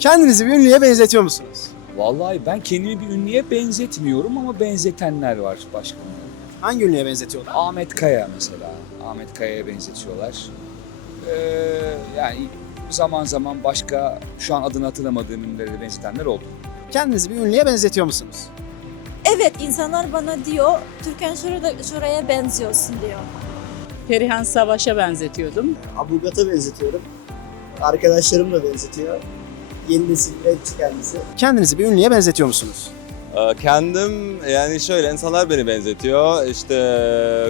Kendinizi bir ünlüye benzetiyor musunuz? Vallahi ben kendimi bir ünlüye benzetmiyorum ama benzetenler var başka. Hangi ünlüye benzetiyorlar? Ahmet Kaya mesela. Ahmet Kaya'ya benzetiyorlar. Ee, yani zaman zaman başka şu an adını hatırlamadığım ünlülere de benzetenler oldu. Kendinizi bir ünlüye benzetiyor musunuz? Evet insanlar bana diyor Türkan şurada, şuraya benziyorsun diyor. Perihan Savaş'a benzetiyordum. Abugat'a benzetiyorum. Arkadaşlarım da benzetiyor. Yeni nesil rapçi kendisi. Kendinizi bir ünlüye benzetiyor musunuz? Ee, Kendim yani şöyle insanlar beni benzetiyor. İşte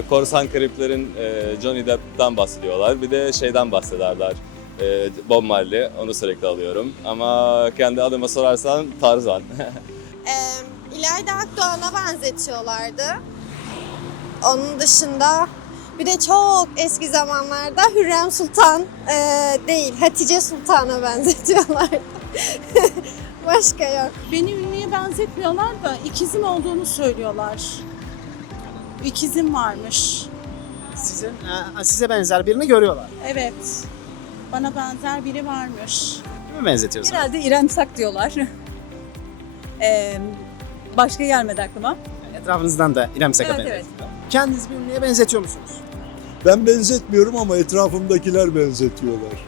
korsan kriplerin e, Johnny Depp'ten bahsediyorlar. Bir de şeyden bahsederler. E, Bob Marley. Onu sürekli alıyorum. Ama kendi adıma sorarsan Tarzan. Ee, İlayda Akdoğan'a benzetiyorlardı. Onun dışında bir de çok eski zamanlarda Hürrem Sultan e, değil Hatice Sultan'a benzetiyorlardı. Başka yok. Beni ünlüye benzetmiyorlar da ikizim olduğunu söylüyorlar. İkizim varmış. Sizin e, size benzer birini görüyorlar. Evet. Bana benzer biri varmış. Kimi benzetiyorsunuz? Herhalde İrem Sak diyorlar. Ee, başka gelmedi aklıma. Etrafınızdan da İrem Sak'a Evet, benzetiyor. Kendinizi bir ünlüye benzetiyor musunuz? Ben benzetmiyorum ama etrafımdakiler benzetiyorlar.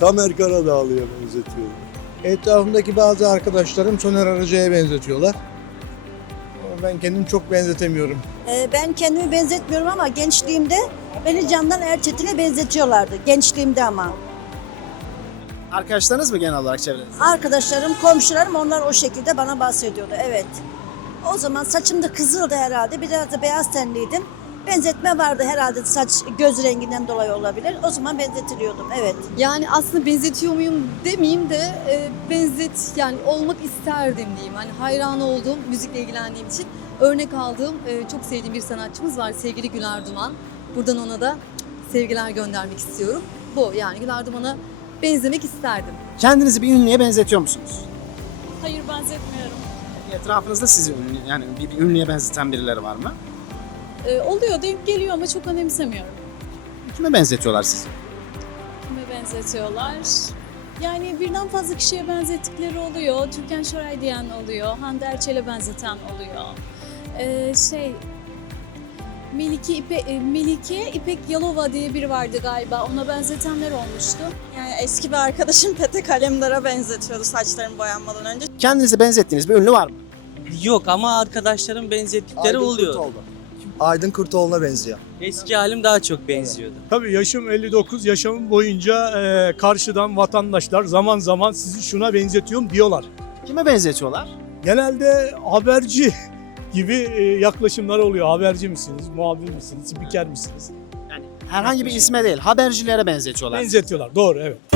Tamer Karadağlı'ya benzetiyorlar. Etrafımdaki bazı arkadaşlarım Soner Arıcı'ya benzetiyorlar. Ama ben kendimi çok benzetemiyorum. Ee, ben kendimi benzetmiyorum ama gençliğimde beni Candan Erçetin'e benzetiyorlardı. Gençliğimde ama. Arkadaşlarınız mı genel olarak çevrenizde? Arkadaşlarım, komşularım onlar o şekilde bana bahsediyordu. Evet. O zaman saçım da kızıldı herhalde. Biraz da beyaz tenliydim. Benzetme vardı herhalde saç göz renginden dolayı olabilir. O zaman benzetiliyordum. Evet. Yani aslında benzetiyor muyum demeyeyim de e, benzet yani olmak isterdim diyeyim. Hani hayran olduğum, müzikle ilgilendiğim için örnek aldığım e, çok sevdiğim bir sanatçımız var sevgili Güler Duman. Buradan ona da sevgiler göndermek istiyorum. Bu yani Güler Duman'a benzemek isterdim. Kendinizi bir ünlüye benzetiyor musunuz? Hayır benzetmiyorum. Etrafınızda sizi ünlü, yani bir, bir ünlüye benzeten birileri var mı? Ee, oluyor deyip geliyor ama çok önemsemiyorum. Kime benzetiyorlar sizi? Kime benzetiyorlar? Yani birden fazla kişiye benzettikleri oluyor. Türkan Şoray diyen oluyor. Hande Erçel'e benzeten oluyor. Ee, şey... Melike, İpe, e, Melike İpek Yalova diye biri vardı galiba. Ona benzetenler olmuştu. Yani eski bir arkadaşım Petek Alemdar'a benzetiyordu saçlarımı boyanmadan önce. Kendinizi benzettiğiniz bir ünlü var mı? Yok ama arkadaşlarım benzettikleri oluyor. Aydın Kurtoğlu'na benziyor. Eski halim daha çok benziyordu. Tabii yaşım 59. Yaşamım boyunca e, karşıdan vatandaşlar zaman zaman sizi şuna benzetiyorum diyorlar. Kime benzetiyorlar? Genelde haberci gibi e, yaklaşımlar oluyor. Haberci misiniz, muhabir misiniz, spiker misiniz? Herhangi bir isme değil, habercilere benzetiyorlar. Benzetiyorlar. Doğru evet.